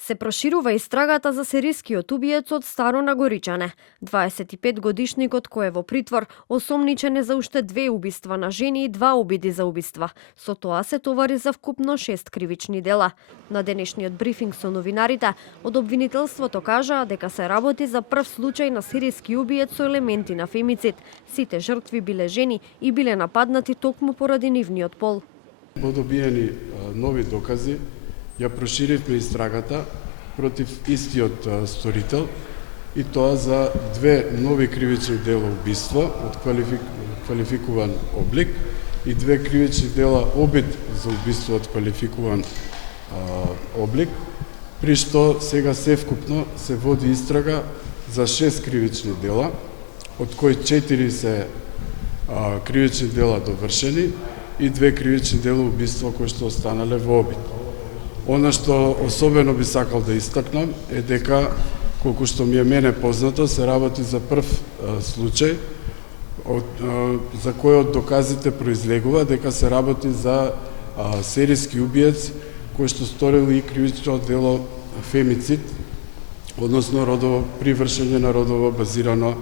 Се проширува истрагата за серискиот убиец од Старо Нагоричане. 25-годишникот кој е во притвор осомничен е за уште 2 убиства на жени и 2 обиди за убиства. Со тоа се товари за вкупно 6 кривични дела. На денешниот брифинг со новинарите од обвинителството кажаа дека се работи за прв случај на сериски убиец со елементи на фемицид. Сите жртви биле жени и биле нападнати токму поради нивниот пол. Во добиени нови докази ја проширивме истрагата против истиот сторител и тоа за 2 нови кривични дела убиство од квалификуван облик и 2 кривични дела обид за убиство од квалификуван облик, при што сега севкупно се води истрага за 6 кривични дела, од кои 4 се кривични дела довршени и 2 кривични дела убиство кои што останале во обид. Она што особено би сакал да истакнам е дека, колку што ми е мене познато, се работи за прв случај за кој од доказите произлегува дека се работи за сериски убиец кој што сторил и кривично дело фемицид, односно привршење на родово базирано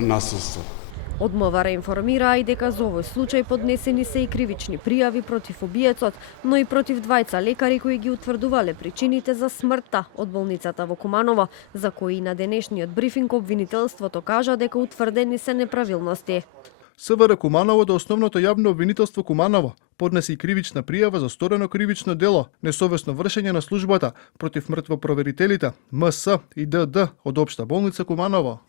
насилство. Од МВР информираа и дека за овој случај поднесени се и кривични пријави против убиецот, но и против двајца лекари кои ги утврдувале причините за смртта од болницата во Куманово, за кои на денешниот брифинг обвинителството кажа дека утврдени се неправилности. СВР Куманово до основното јавно обвинителство Куманово поднесе и кривична пријава за сторено кривично дело, несовесно вршење на службата против мртвопроверителите МС и ДД од Општа болница Куманово.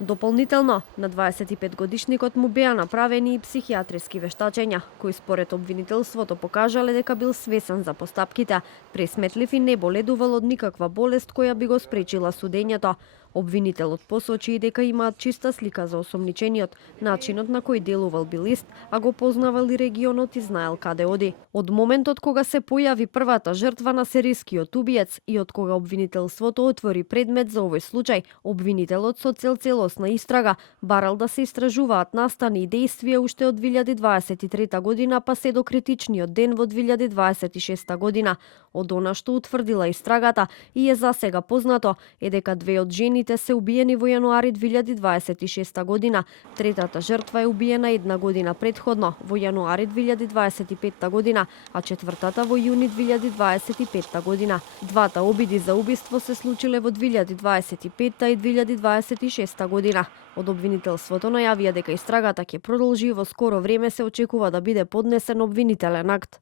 Дополнително, на 25-годишникот му беа направени и психијатриски вештачења, кои според обвинителството покажале дека бил свесен за постапките, пресметлив и не боледувал од никаква болест која би го спречила судењето. Обвинителот посочи и дека имаат чиста слика за осомничениот, начинот на кој делувал билист, а го познавал и регионот и знаел каде оди. Од моментот кога се појави првата жртва на серискиот убиец и од кога обвинителството отвори предмет за овој случај, обвинителот со цел целосна истрага барал да се истражуваат настани и действија уште од 2023 година па се до критичниот ден во 2026 година. Од она што утврдила истрагата и е засега познато е дека 2 од жените се убиени во јануари 2026 година. Третата жртва е убиена 1 година предходно, во јануари 2025 година, а четвртата во јуни 2025 година. Двата обиди за убиство се случиле во 2025 и 2026 година. Од обвинителството најавија дека истрагата ќе продолжи и во скоро време се очекува да биде поднесен обвинителен акт.